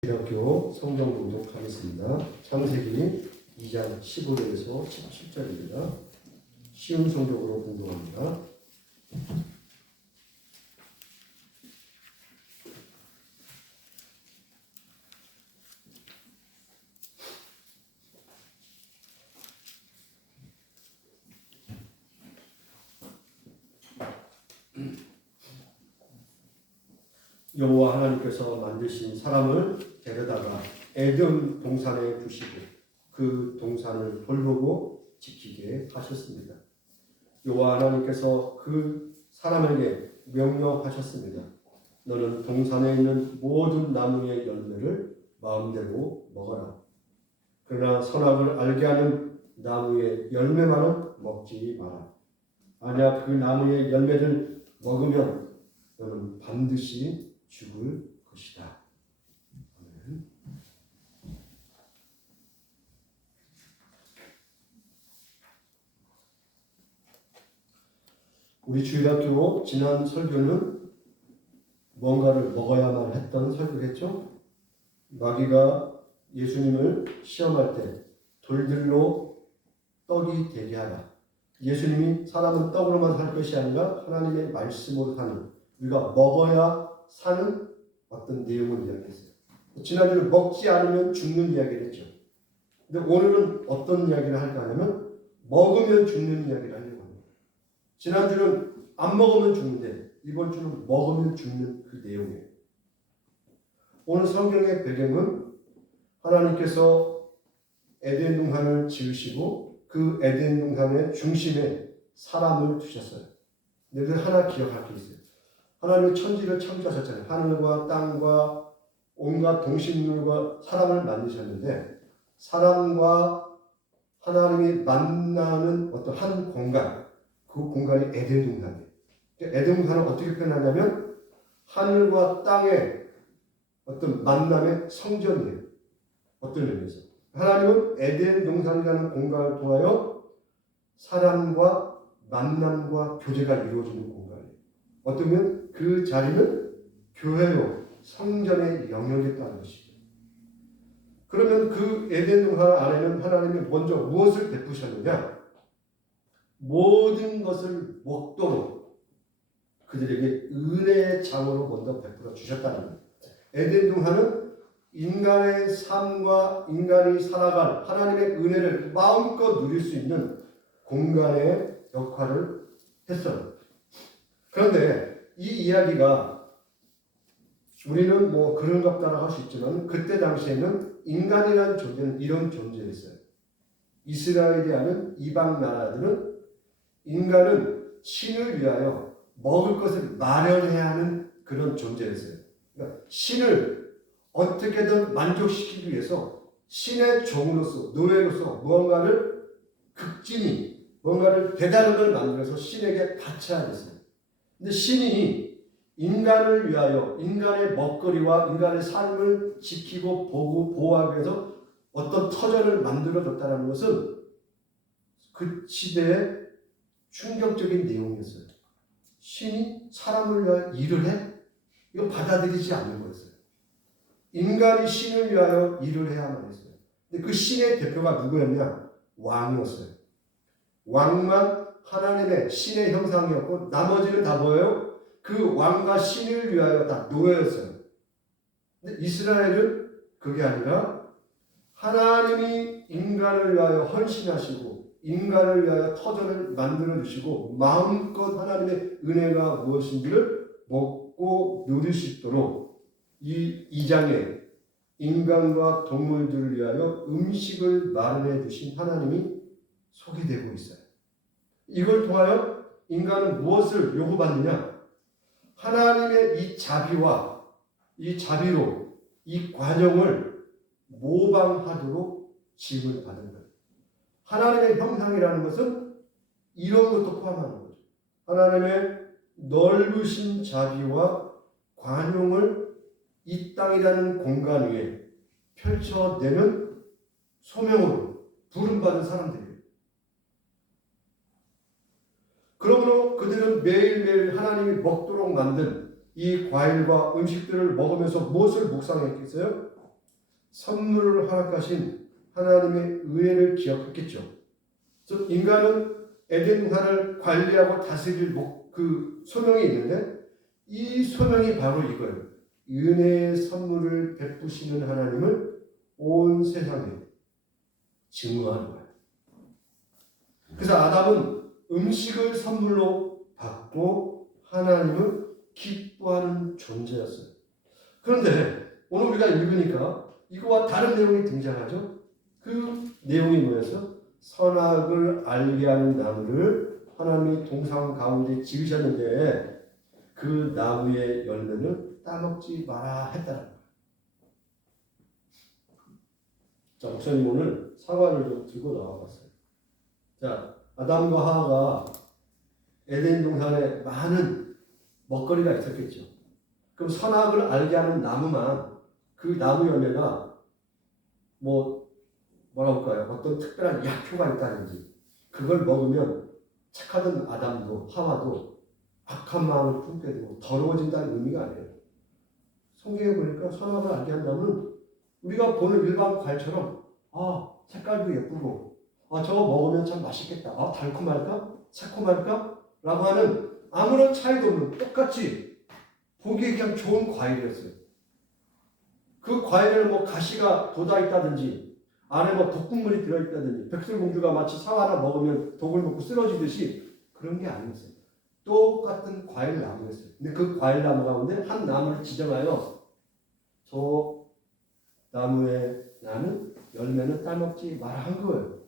기독교 성경 공독하겠습니다. 창세기 2장 15절에서 17절입니다. 쉬운 성경으로 공독합니다. 여호와 하나님께서 만드신 사람을 데려다가 에덴 동산에 두시고 그 동산을 돌보고 지키게 하셨습니다. 여호와 하나님께서 그 사람에게 명령하셨습니다. 너는 동산에 있는 모든 나무의 열매를 마음대로 먹어라. 그러나 선악을 알게 하는 나무의 열매만은 먹지 마라. 만약 그 나무의 열매를 먹으면 너는 반드시 죽을 것이다. 아멘. 우리 주일학교 지난 설교는 뭔가를 먹어야만 했던 설교겠죠? 마귀가 예수님을 시험할 때 돌들로 떡이 되게 하라. 예수님이 사람은 떡으로만 살 것이 아니라 하나님의 말씀으로 사는, 우리가 먹어야 사는 어떤 내용을 이야기했어요. 지난주는 먹지 않으면 죽는 이야기를 했죠. 근데 오늘은 어떤 이야기를 할까 하냐면 먹으면 죽는 이야기를 하려고 합니다. 지난주는 안 먹으면 죽는데 이번 주는 먹으면 죽는 그 내용이에요. 오늘 성경의 배경은 하나님께서 에덴 동산을 지으시고 그 에덴 동산의 중심에 사람을 두셨어요. 근데 하나 기억할 게 있어요. 하나님은 천지를 창조하셨잖아요. 하늘과 땅과 온갖 동식물과 사람을 만드셨는데 사람과 하나님이 만나는 어떤 한 공간, 그 공간이 에덴 동산이에요. 에덴 동산은 어떻게 표현하냐면 하늘과 땅의 어떤 만남의 성전이에요. 어떤 의미에서 하나님은 에덴 동산이라는 공간을 통하여 사람과 만남과 교제가 이루어지는 공간이에요. 어쩌면 그 자리는 교회로 성전의 영역이었다는 것이죠. 그러면 그 에덴 동산 안에는 하나님이 먼저 무엇을 베푸셨느냐? 모든 것을 먹도록 그들에게 은혜의 장으로 먼저 베풀어 주셨다는 거예요. 에덴 동산은 인간의 삶과 인간이 살아갈 하나님의 은혜를 마음껏 누릴 수 있는 공간의 역할을 했어요. 그런데 이 이야기가 우리는 뭐 그런갑다라고 할 수 있지만 그때 당시에는 인간이라는 존재는 이런 존재였어요. 이스라엘이 아닌 이방 나라들은 인간은 신을 위하여 먹을 것을 마련해야 하는 그런 존재였어요. 그러니까 신을 어떻게든 만족시키기 위해서 신의 종으로서 노예로서 무언가를 극진히 뭔가를 배다른 걸 만들어서 신에게 바쳐야 했어요. 근데 신이 인간을 위하여 인간의 먹거리와 인간의 삶을 지키고 보호하기 위해서 어떤 터전을 만들어줬다는 것은 그 시대의 충격적인 내용이었어요. 신이 사람을 위하여 일을 해? 이거 받아들이지 않는 거였어요. 인간이 신을 위하여 일을 해야만 했어요. 근데 그 신의 대표가 누구였냐? 왕이었어요. 왕만 하나님의 신의 형상이었고 나머지는 다 뭐예요? 그 왕과 신을 위하여 다 노예였어요. 근데 이스라엘은 그게 아니라 하나님이 인간을 위하여 헌신하시고 인간을 위하여 터전을 만들어 주시고 마음껏 하나님의 은혜가 무엇인지를 먹고 누릴 수 있도록 이 2장에 인간과 동물들을 위하여 음식을 마련해 주신 하나님이 소개되고 있어요. 이걸 통하여 인간은 무엇을 요구받느냐? 하나님의 이 자비와 이 자비로 이 관용을 모방하도록 지음을 받은 거예요. 하나님의 형상이라는 것은 이런 것도 포함하는 거죠. 하나님의 넓으신 자비와 관용을 이 땅이라는 공간 위에 펼쳐내는 소명으로 부름받은 사람들이에요. 그러므로 그들은 매일매일 하나님이 먹도록 만든 이 과일과 음식들을 먹으면서 무엇을 묵상했겠어요? 선물을 허락하신 하나님의 은혜를 기억했겠죠. 즉 인간은 에덴 동산을 관리하고 다스릴 그 소명이 있는데 이 소명이 바로 이거예요. 은혜의 선물을 베푸시는 하나님을 온 세상에 증거하는 거예요. 그래서 아담은 음식을 선물로 받고 하나님을 기뻐하는 존재였어요. 그런데 오늘 우리가 읽으니까 이거와 다른 내용이 등장하죠. 그 내용이 뭐였어? 선악을 알게 하는 나무를 하나님이 동상 가운데 지으셨는데 그 나무의 열매는 따먹지 마라 했다는 거예요. 자, 목사님 오늘 사과를 좀 들고 나와봤어요. 자, 아담과 하와가 에덴 동산에 많은 먹거리가 있었겠죠. 그럼 선악을 알게 하는 나무만 그 나무 열매가 뭐라고 할까요? 어떤 특별한 약효가 있다든지 그걸 먹으면 착하던 아담도 하와도 악한 마음을 품게 되고 더러워진다는 의미가 아니에요. 성경에 보니까 선악을 알게 한다면 우리가 보는 일반 과일처럼 색깔도 예쁘고 저거 먹으면 참 맛있겠다. 달콤할까? 새콤할까? 라고 하는 아무런 차이도 없는 똑같이 보기에 그냥 좋은 과일이었어요. 그 과일에는 가시가 돋아있다든지 안에 독극물이 들어있다든지 백설공주가 마치 사과 하나 먹으면 독을 먹고 쓰러지듯이 그런 게 아니었어요. 똑같은 과일 나무였어요. 근데 그 과일 나무 가운데 한 나무를 지정하여 저 나무에 나는 열매는 따먹지 마라 한 거예요.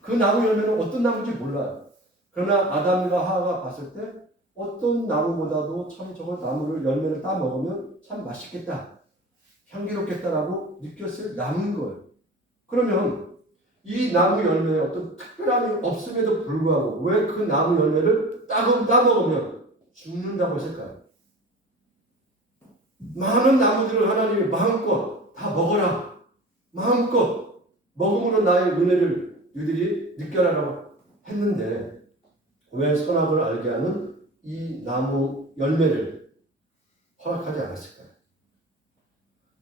그 나무 열매는 어떤 나무인지 몰라요. 그러나 아담과 하와가 봤을 때 어떤 나무보다도 참 저거 나무를 열매를 따먹으면 참 맛있겠다, 향기롭겠다라고 느꼈을 나무인 거예요. 그러면 이 나무 열매에 어떤 특별함이 없음에도 불구하고 왜 그 나무 열매를 따먹으면 죽는다고 했을까요? 많은 나무들을 하나님이 마음껏 다 먹어라, 마음껏 먹음으로 나의 은혜를 너희들이 느껴라라고 했는데 왜 선악을 알게 하는 이 나무 열매를 허락하지 않았을까요?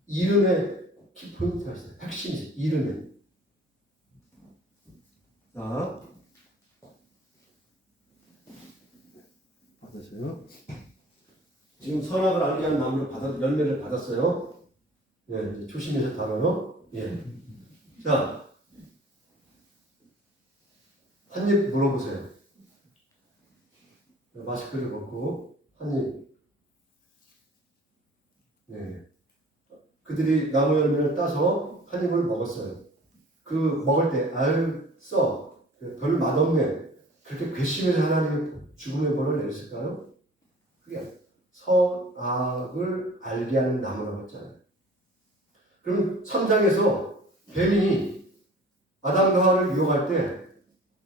이름에 키포인트가 있어요. 핵심이 있어요. 이름에. 자, 받으세요. 지금 선악을 알게 하는 나무를 열매를 받았어요. 예, 이제 조심해서 다뤄요. 예. 자, 한 입 물어보세요. 마스크를 벗고 한 입. 네. 그들이 나무 열매를 따서 한 입을 먹었어요. 그 먹을 때 별 맛없네. 그렇게 괘씸해서 하나님이 죽음의 벌을 내렸을까요? 그게 선악을 알게 하는 나무라고 했잖아요. 그럼 3장에서 뱀이 아담과 하와를 유혹할 때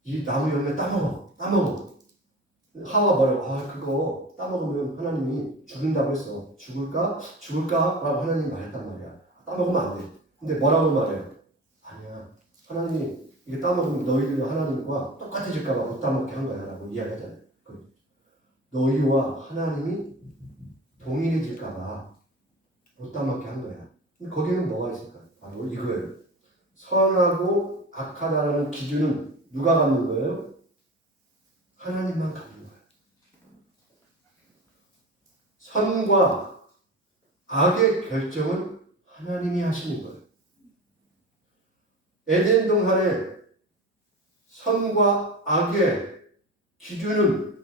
이 나무 열매 따먹어. 하와 뭐라고? 그거 따먹으면 하나님이 죽인다고 했어. 죽을까? 라고 하나님이 말했단 말이야. 따먹으면 안 돼. 근데 뭐라고 말해? 아니야. 하나님이 이게 따먹으면 너희들이 하나님과 똑같아질까봐 못 따먹게 한 거야. 라고 이야기하잖아요. 너희와 하나님이 동일해질까봐 못 따먹게 한 거야. 근데 거기는 뭐가 있을까? 바로 이거예요. 선하고 악하다라는 기준은 누가 갖는 거예요? 하나님만 갖는 거예요. 선과 악의 결정은 하나님이 하시는 거예요. 에덴 동산의 선과 악의 기준은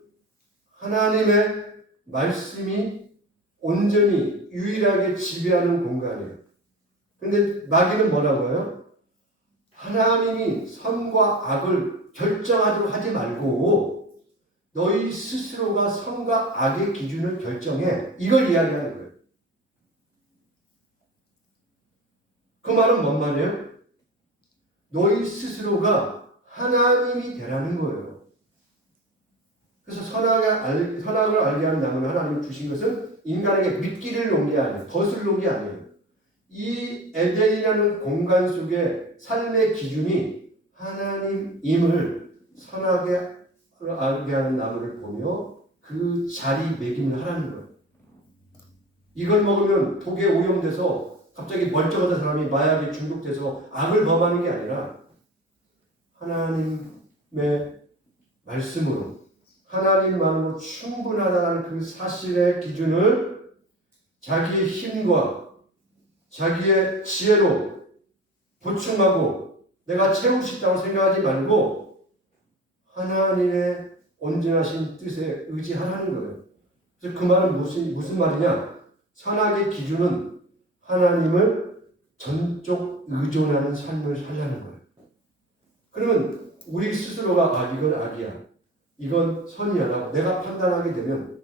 하나님의 말씀이 온전히 유일하게 지배하는 공간이에요. 그런데 마귀는 뭐라고 해요? 하나님이 선과 악을 결정하도록 하지 말고 너희 스스로가 선과 악의 기준을 결정해. 이걸 이야기하는 거예요. 그 말은 뭔 말이에요? 너희 스스로가 하나님이 되라는 거예요. 그래서 선악을 알게 하는 나무는 하나님이 주신 것은 인간에게 미끼를 놓은 게 아니에요. 덫을 놓은 게 아니에요. 이 에덴이라는 공간 속의 삶의 기준이 하나님임을 선하게 알게 하는 나무를 보며 그 자리매김을 하라는 거예요. 이걸 먹으면 독에 오염돼서 갑자기 멀쩡하던 사람이 마약에 중독돼서 악을 범하는 게 아니라 하나님의 말씀으로 하나님만으로 충분하다는 그 사실의 기준을 자기의 힘과 자기의 지혜로 보충하고 내가 채울 수 있다고 생각하지 말고 하나님의 온전하신 뜻에 의지하라는 거예요. 그래서 그 말은 무슨 말이냐? 선악의 기준은 하나님을 전적 의존하는 삶을 살려는 거예요. 그러면 우리 스스로가 이건 악이야, 이건 선이야 내가 판단하게 되면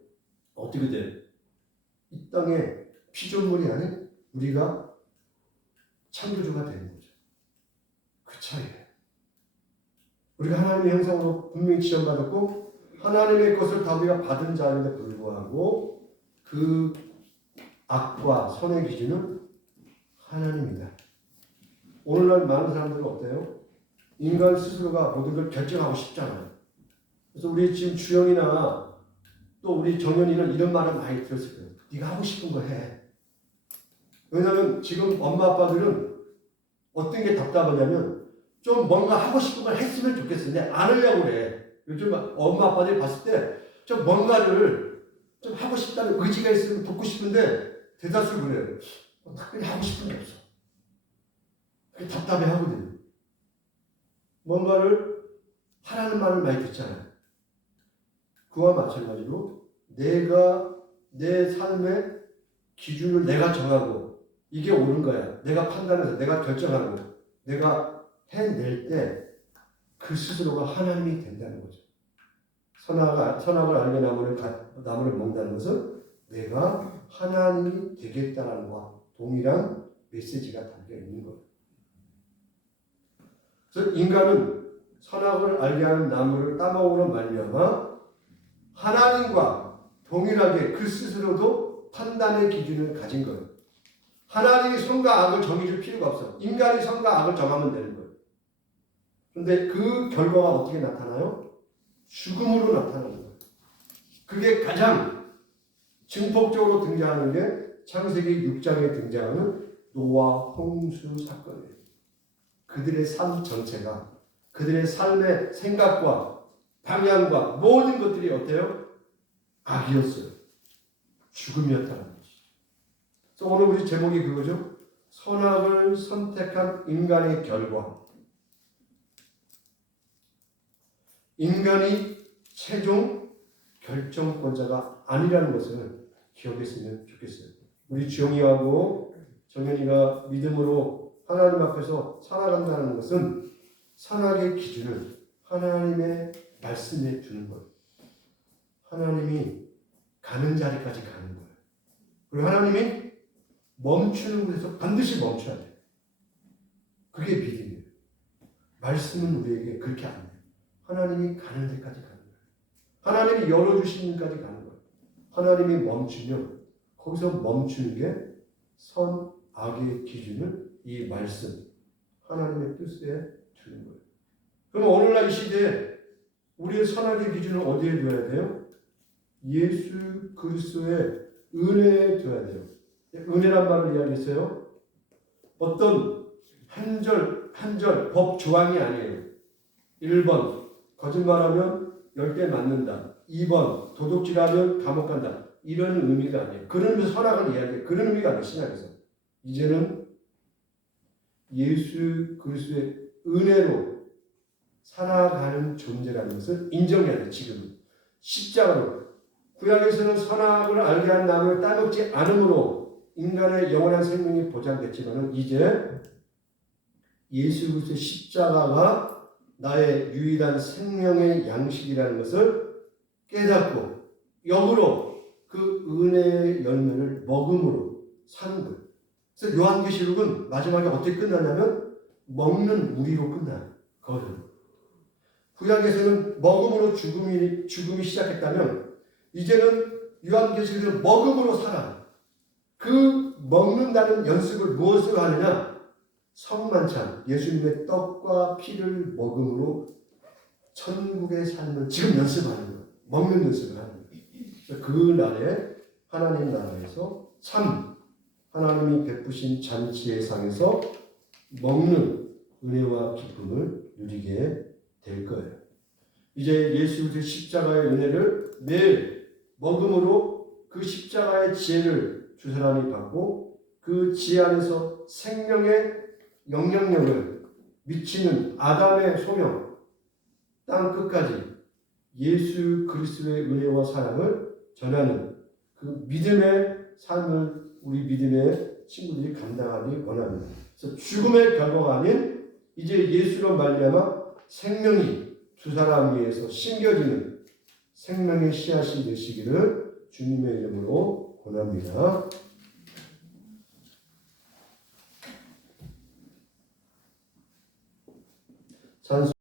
어떻게 돼? 이 땅에 피조물이 아닌 우리가 창조주가 되는 거죠. 그 차이예요. 우리가 하나님의 형상으로 분명히 지원받았고 하나님의 것을 다 우리가 받은 자인데 불구하고 그 악과 선의 기준은 하나님이다. 오늘날 많은 사람들은 어때요? 인간 스스로가 모든 걸 결정하고 싶잖아요. 그래서 우리 지금 주영이나 또 우리 정연이는 이런 말을 많이 들었을 거예요. 네가 하고 싶은 거 해. 왜냐하면 지금 엄마 아빠들은 어떤 게 답답하냐면 좀 뭔가 하고 싶은 걸 했으면 좋겠어. 근데 안 하려고 그래. 요즘 엄마 아빠들이 봤을 때 좀 뭔가를 좀 하고 싶다는 의지가 있으면 돕고 싶은데 대다수 그래요. 특별히 하고 싶은 게 없어. 답답해 하거든요. 뭔가를 하라는 말을 많이 듣잖아요. 그와 마찬가지로 내가 내 삶의 기준을 내가 정하고 이게 옳은 거야. 내가 판단해서 내가 결정하고 내가 해낼 때 그 스스로가 하나님이 된다는 거죠. 선악을 알게 나무를 먹는다는 것은 내가 하나님이 되겠다는 것과 동일한 메시지가 담겨 있는 거예요. 그래서 인간은 선악을 알게 하는 나무를 따먹으로 말미암아 하나님과 동일하게 그 스스로도 판단의 기준을 가진 거예요. 하나님이 선과 악을 정해줄 필요가 없어. 인간이 선과 악을 정하면 되는 거예요. 그런데 그 결과가 어떻게 나타나요? 죽음으로 나타나는 거예요. 그게 가장 증폭적으로 등장하는 게 창세기 6장에 등장하는 노아 홍수 사건이에요. 그들의 삶 전체가 그들의 삶의 생각과 방향과 모든 것들이 어때요? 악이었어요. 죽음이었다는 것이죠. 그래서 오늘 우리 제목이 그거죠. 선악을 선택한 인간의 결과. 인간이 최종 결정권자가 아니라는 것을 기억했으면 좋겠어요. 우리 주영이하고 정연이가 믿음으로 하나님 앞에서 살아간다는 것은 선악의 기준을 하나님의 말씀에 주는 거예요. 하나님이 가는 자리까지 가는 거예요. 그리고 하나님이 멈추는 곳에서 반드시 멈춰야 돼요. 그게 믿음이에요. 말씀은 우리에게 그렇게 안 돼요. 하나님이 가는 데까지 가는 거예요. 하나님이 열어주시는 데까지 가는 거예요. 하나님이 멈추면 거기서 멈추는 게 선, 악의 기준을 이 말씀, 하나님의 뜻에 주는 거예요. 그럼 오늘날 이 시대에 우리의 선악의 기준을 어디에 둬야 돼요? 예수 그리스도의 은혜에 둬야 돼요. 은혜란 말을 이야기했어요. 어떤 한 절 법 조항이 아니에요. 1번 거짓말하면 10대 맞는다. 2번 도둑질하면 감옥 간다. 이런 의미가 아니에요. 그런 의미에서 선악을 이야기해요. 그런 의미가 아니에요. 신약에서. 이제는 예수 그리스도의 은혜로 살아가는 존재라는 것을 인정해야 돼요. 지금은. 십자가로. 구약에서는 선악을 알게 한 나무를 따먹지 않으므로 인간의 영원한 생명이 보장됐지만 이제 예수 그리스도의 십자가가 나의 유일한 생명의 양식이라는 것을 깨닫고 역으로 그 은혜의 열매를 먹음으로 사는 거예요. 그래서 요한계시록은 마지막에 어떻게 끝나냐면 먹는 무리로 끝나요. 거는. 구약에서는 먹음으로 죽음이 시작했다면 이제는 요한계시록은 먹음으로 살아. 그 먹는다는 연습을 무엇으로 하느냐? 성만찬, 예수님의 떡과 피를 먹음으로 천국의 삶을 지금 연습하는 거예요. 먹는 연습을 하는 거예요. 그 날에 하나님 나라에서 참 하나님이 베푸신 잔치의 상에서 먹는 은혜와 기쁨을 누리게 될 거예요. 이제 예수 그리스도의 십자가의 은혜를 매일 먹음으로 그 십자가의 지혜를 두 사람이 받고 그 지혜 안에서 생명의 영향력을 미치는 아담의 소명, 땅 끝까지 예수 그리스도의 은혜와 사랑을 전하는 그 믿음의 삶을 우리 믿음의 친구들이 감당하기 원합니다. 그래서 죽음의 결과가 아닌 이제 예수로 말미암아 생명이 두 사람 위에서 심겨지는 생명의 씨앗이 되시기를 주님의 이름으로 권합니다. 찬송